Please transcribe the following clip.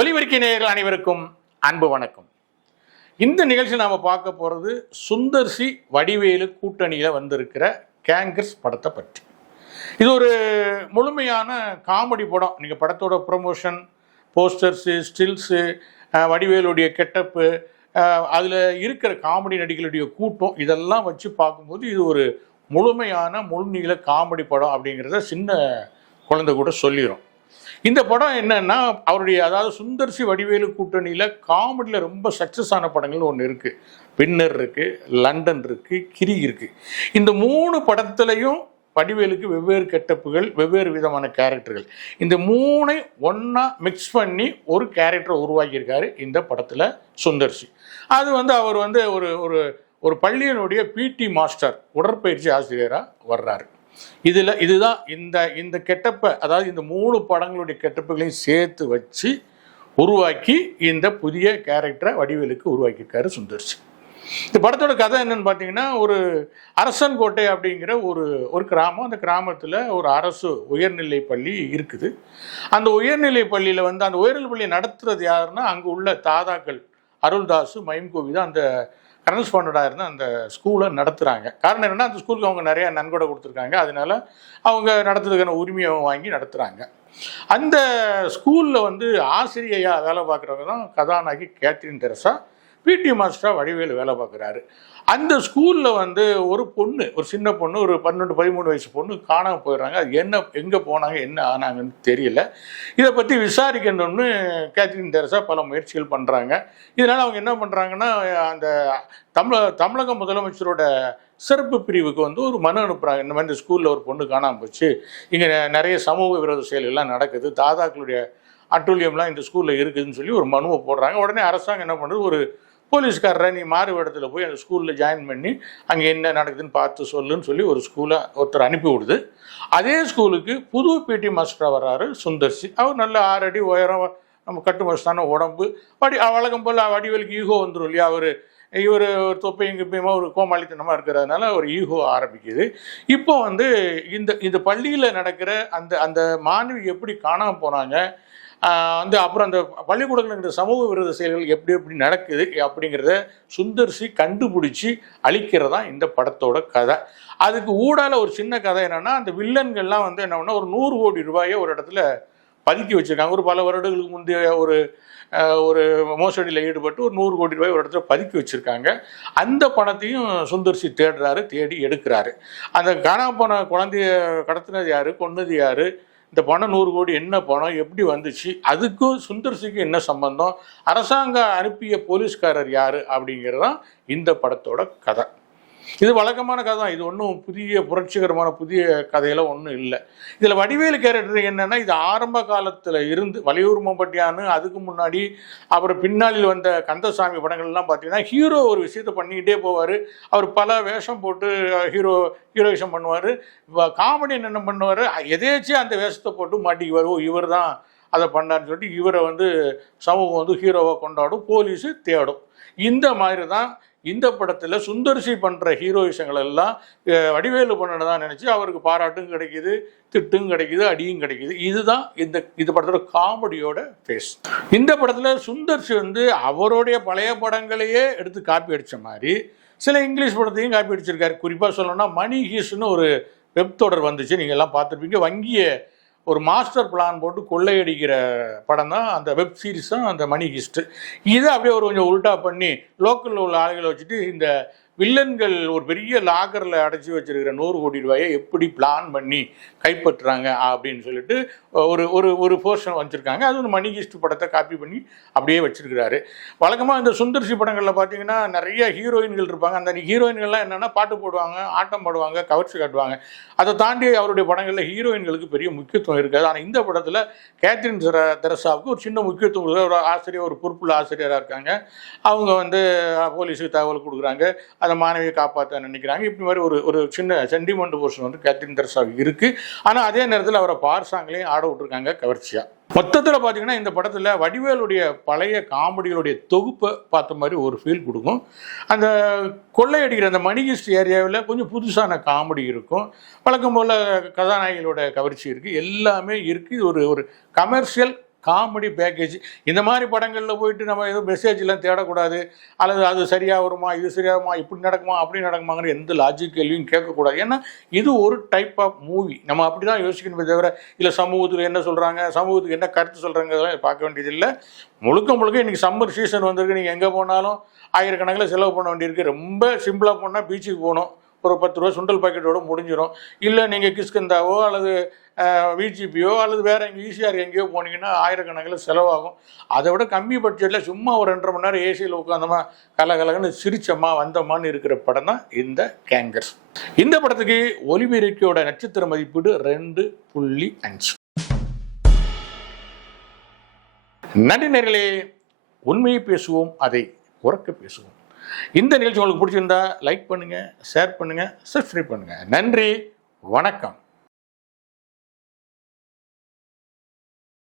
ஒலிபெருக்கி நேயர்கள் அனைவருக்கும் அன்பு வணக்கம். இந்த நிகழ்ச்சியில் நாம் பார்க்க போகிறது சுந்தர் சி வடிவேலு கூட்டணியில் வந்திருக்கிற கேங்கர்ஸ் படத்தை பற்றி. இது ஒரு முழுமையான காமெடி படம். நீங்கள் படத்தோட ப்ரமோஷன், போஸ்டர்ஸு, ஸ்டில்ஸு, வடிவேலுடைய கெட்டப்பு, அதில் இருக்கிற காமெடி நடிகளுடைய கூட்டம், இதெல்லாம் வச்சு பார்க்கும்போது இது ஒரு முழுமையான முழுநீள காமெடி படம் அப்படிங்கிறத சின்ன குழந்தை கூட சொல்லிடும். இந்த படம் என்னன்னா, அவருடைய அதாவது சுந்தர் சி வடிவேலு கூட்டணியில் காமெடியில் ரொம்ப சக்ஸஸ் ஆன படங்கள் ஒன்று இருக்குது. வின்னர் இருக்குது, லண்டன் இருக்குது, கிரி இருக்குது. இந்த 3 படத்துலையும் வடிவேலுக்கு வெவ்வேறு கெட்டப்புகள், வெவ்வேறு விதமான கேரக்டர்கள். இந்த 3ஐ ஒன்றா மிக்ஸ் பண்ணி ஒரு கேரக்டரை உருவாக்கியிருக்காரு இந்த படத்தில் சுந்தர் சி. அது அவர் ஒரு ஒரு ஒரு பள்ளியினுடைய பிடி மாஸ்டர், உடற்பயிற்சி ஆசிரியராக வர்றாரு. இதுதான் இந்த கெட்டப்பை, அதாவது இந்த 3 படங்களுடைய கெட்டப்புகளையும் சேர்த்து வச்சு உருவாக்கி இந்த புதிய கேரக்டரை வடிவேலுக்கு உருவாக்கியிருக்காரு சுந்தர் சி. இந்த படத்தோட கதை என்னன்னு பார்த்தீங்கன்னா, ஒரு அரசன்கோட்டை அப்படிங்கிற ஒரு கிராமம். அந்த கிராமத்தில் ஒரு அரசு உயர்நிலை பள்ளி இருக்குது. அந்த உயர்நிலை பள்ளியில் அந்த உயர்நிலை பள்ளியை நடத்துறது யாருன்னா, அங்கே உள்ள தாதாக்கள் அருள்தாஸ், மைம்கோவி தான் அந்த கரஸ்பாண்டடாக இருந்து அந்த ஸ்கூலை நடத்துகிறாங்க. காரணம் என்னென்னா, அந்த ஸ்கூலுக்கு அவங்க நிறையா நன்கொடை கொடுத்துருக்காங்க. அதனால அவங்க நடத்துறதுக்கான உரிமையை வாங்கி நடத்துகிறாங்க. அந்த ஸ்கூலில் ஆசிரியையாக வேலை பார்க்குறவங்க தான் கதாநாயகி கேத்ரின் தெரசா. பிடி மாஸ்டராக வடிவேலு வேலை பார்க்குறாரு. அந்த ஸ்கூலில் ஒரு பொண்ணு, ஒரு சின்ன பொண்ணு, ஒரு 12-13 வயசு பொண்ணு காணாமல் போயிடுறாங்க. அது எங்கே போனாங்க, என்ன ஆனாங்கன்னு தெரியல. இதை பற்றி விசாரிக்கணும்னு கேத்ரின் தெரசா பல முயற்சிகள் பண்ணுறாங்க. இதனால் அவங்க என்ன பண்ணுறாங்கன்னா, அந்த தமிழக முதலமைச்சரோட சிறப்பு பிரிவுக்கு ஒரு மனு அனுப்புகிறாங்க. இந்த மாதிரி இந்த ஸ்கூலில் ஒரு பொண்ணு காணாமல் போச்சு, இங்கே நிறைய சமூக விரோத செயல்கள்லாம் நடக்குது, தாதாக்களுடைய அட்டூழியம்லாம் இந்த ஸ்கூலில் இருக்குதுன்னு சொல்லி ஒரு மனுவை போடுறாங்க. உடனே அரசாங்கம் என்ன பண்ணுறது, ஒரு போலீஸ்காரரை நீ மாறு இடத்துல போய் அந்த ஸ்கூலில் ஜாயின் பண்ணி அங்கே என்ன நடக்குதுன்னு பார்த்து சொல்லுன்னு சொல்லி ஒரு ஸ்கூலை ஒருத்தர் அனுப்பி விடுது. அதே ஸ்கூலுக்கு புது பிடி மாஸ்டராக வர்றாரு சுந்தர் சி. அவர் நல்ல 6 அடி உயரம், நம்ம கட்டுமஸ்தான உடம்பு, வழக்கம் போல் வடிவேலுக்கு ஈகோ வந்துடும் இல்லையா. இவர் ஒரு தொப்பையும் கிப்பையுமா ஒரு கோமாளித்தனமாக இருக்கிறதுனால ஒரு ஈகோ ஆரம்பிக்குது. இப்போ இந்த பள்ளியில் நடக்கிற அந்த மாணவி எப்படி காணாமல் போனாங்க, அப்புறம் அந்த பள்ளிக்கூடங்கள் இருக்கிற சமூக விரோத செயல்கள் எப்படி நடக்குது அப்படிங்கிறத சுந்தர் சி கண்டுபிடிச்சி அழிக்கிறதா இந்த படத்தோட கதை. அதுக்கு ஊடால ஒரு சின்ன கதை என்னன்னா, அந்த வில்லன்கள்லாம் என்ன பண்ணா, ஒரு 100 கோடி ரூபாயை ஒரு இடத்துல பதுக்கி வச்சிருக்காங்க. ஒரு பல வருடங்களுக்கு முந்தைய ஒரு மோசடியில் ஈடுபட்டு ஒரு 100 கோடி ரூபாய் ஒரு இடத்துல பதுக்கி வச்சிருக்காங்க. அந்த பணத்தையும் சுந்தர் சி தேடி எடுக்கிறாரு. அந்த காணாம போன குழந்தைய கடத்தினது யாரு, கொன்னது யாரு, இந்த பணம் 100 கோடி என்ன பணம், எப்படி வந்துச்சு, அதுக்கும் சுந்தர் சிக்கு என்ன சம்பந்தம், அரசாங்கம் அனுப்பிய போலீஸ்காரர் யாரு அப்படிங்கிறதான் இந்த படத்தோட கதை. இது வழக்கமான கதை தான். இது ஒன்றும் புதிய புரட்சிகரமான புதிய கதையெல்லாம் ஒன்றும் இல்லை. இதில் வடிவேலு கேரக்டர் என்னென்னா, இது ஆரம்ப காலத்தில் இருந்து வலையூர் மம்பட்டியான்னு, அதுக்கு முன்னாடி அப்புறம் பின்னாளில் வந்த கந்தசாமி படங்கள்லாம் பார்த்தீங்கன்னா, ஹீரோ ஒரு விஷயத்தை பண்ணிக்கிட்டே போவார். அவர் பல வேஷம் போட்டு ஹீரோயிசம் பண்ணுவார். காமெடி என்ன பண்ணுவார், எதேச்சும் அந்த வேஷத்தை போட்டு மாட்டிக்குவார். இவர் தான் அதை பண்ணார்னு சொல்லிட்டு இவரை சமூகம் ஹீரோவை கொண்டாடும், போலீஸு தேடும். இந்த மாதிரி தான் இந்த படத்தில் சுந்தர் சி பண்ணுற ஹீரோயிசங்கள் எல்லாம் வடிவேலு பண்ணதான் நினச்சி அவருக்கு பாராட்டும் கிடைக்கிது, திட்டும் கிடைக்கிது, அடியும் கிடைக்கிது. இதுதான் இந்த படத்தோட காமெடியோட ஃபேஸ். இந்த படத்தில் சுந்தர் சி அவருடைய பழைய படங்களையே எடுத்து காப்பி அடித்த மாதிரி சில இங்கிலீஷ் படத்தையும் காப்பி அடிச்சிருக்காரு. குறிப்பாக சொல்லணும்னா, மணி ஹீஸ்ட்னு ஒரு வெப் தொடர் வந்துச்சு, நீங்கள் எல்லாம் பார்த்துருப்பீங்க. வங்கியை ஒரு மாஸ்டர் பிளான் போட்டு கொள்ளையடிக்கிற படம் தான் அந்த வெப் சீரிஸ் தான் அந்த மணி ஹிஸ்ட். இதை அப்படியே கொஞ்சம் உல்டா பண்ணி லோக்கலில் உள்ள ஆளுகளை வச்சுட்டு இந்த வில்லன்கள் ஒரு பெரிய லாகரில் அடைச்சி வச்சிருக்கிற 100 கோடி ரூபாயை எப்படி பிளான் பண்ணி கைப்பற்றுறாங்க அப்படின்னு சொல்லிட்டு ஒரு போர்ஷன் வச்சுருக்காங்க. அது மணி ஹிஸ்ட் படத்தை காப்பி பண்ணி அப்படியே வச்சிருக்கிறாரு. வழக்கமாக இந்த சுந்தர் சி படங்களில் பார்த்தீங்கன்னா நிறைய ஹீரோயின்கள் இருப்பாங்க. அந்த ஹீரோயின்கள்லாம் என்னென்னா பாட்டு போடுவாங்க, ஆட்டம் பாடுவாங்க, கவர்ச்சி காட்டுவாங்க. அதை தாண்டி அவருடைய படங்களில் ஹீரோயின்களுக்கு பெரிய முக்கியத்துவம் இருக்காது. ஆனால் இந்த படத்தில் கேத்ரின் தெரசாவுக்கு ஒரு சின்ன முக்கியத்துவம், ஒரு ஆசிரியர், ஒரு பொறுப்புள்ள ஆசிரியராக இருக்காங்க. அவங்க போலீஸுக்கு தகவல் கொடுக்குறாங்க, அந்த மாணவியை காப்பாற்ற நினைக்கிறாங்க. இப்படி மாதிரி ஒரு சின்ன சென்டிமெண்ட் போர்ஷன் கேத்ரின் தெரசாவுக்கு இருக்குது. ஆனால் அதே நேரத்தில் அவரை பார்சாங்களையும் ஆட விட்டுருக்காங்க கவர்ச்சியாக. மொத்தத்தில் பார்த்தீங்கன்னா இந்த படத்தில் வடிவேலுடைய பழைய காமெடிகளுடைய தொகுப்பை பார்த்த மாதிரி ஒரு ஃபீல் கொடுக்கும். அந்த கொள்ளையடிக்கிற அந்த மணி ஹிஸ்ட் ஏரியாவில் கொஞ்சம் புதுசான காமெடி இருக்கும். வழக்கம் போல் கதாநாயகிகளோட கவர்ச்சி இருக்குது, எல்லாமே இருக்குது. இது ஒரு கமர்ஷியல் காமெடி பேக்கேஜ். இந்த மாதிரி படங்களில் போயிட்டு நம்ம எதுவும் மெசேஜ்லாம் தேடக்கூடாது, அல்லது அது சரியாக வருமா, இது சரியாகுமா, இப்படி நடக்குமா, அப்படி நடக்குமாங்கிற எந்த லாஜிக் கேள்வியும் கேட்கக்கூடாது. ஏன்னா இது ஒரு டைப் ஆஃப் மூவி. நம்ம அப்படி தான் யோசிக்கணுமே தவிர, இல்லை சமூகத்தில் என்ன சொல்கிறாங்க, சமூகத்துக்கு என்ன கருத்து சொல்கிறாங்கிறதெல்லாம் பார்க்க வேண்டியதில்லை. முழுக்க முழுக்க இன்றைக்கி சம்மர் சீசன் வந்திருக்கு. நீங்கள் எங்கே போனாலும் ஆயிரக்கணக்கில் செலவு பண்ண வேண்டியிருக்கு. ரொம்ப சிம்பிளாக போனால் பீச்சுக்கு போகணும், ஒரு 10 ரூபா சுண்டல் பாக்கெட்டோடு முடிஞ்சிடும். இல்லை நீங்கள் கிஷ்கிந்தாவோ அல்லது விஜிபியோ அல்லது வேறு எங்கே ஈஸியாக எங்கேயோ போனீங்கன்னா ஆயிரக்கணக்கில் செலவாகும். அதை விட கம்மி பட்ஜெட்டில் சும்மா ஒரு 2.5 மணி நேரம் ஏசியில் உட்காந்தோமா கலகலகன்னு சிரிச்சம்மா வந்தோமான்னு இருக்கிற படம் தான் இந்த கேங்கர்ஸ். இந்த படத்துக்கு ஒலிபெருக்கியோட நட்சத்திர மதிப்பீடு 2.5. நன்றி நேயர்களே. உண்மையை பேசுவோம், அதை உறக்க பேசுவோம். இந்த நிகழ்ச்சி உங்களுக்கு பிடிச்சிருந்தா லைக் பண்ணுங்கள், ஷேர் பண்ணுங்கள், சப்ஸ்கிரைப் பண்ணுங்கள். நன்றி, வணக்கம்.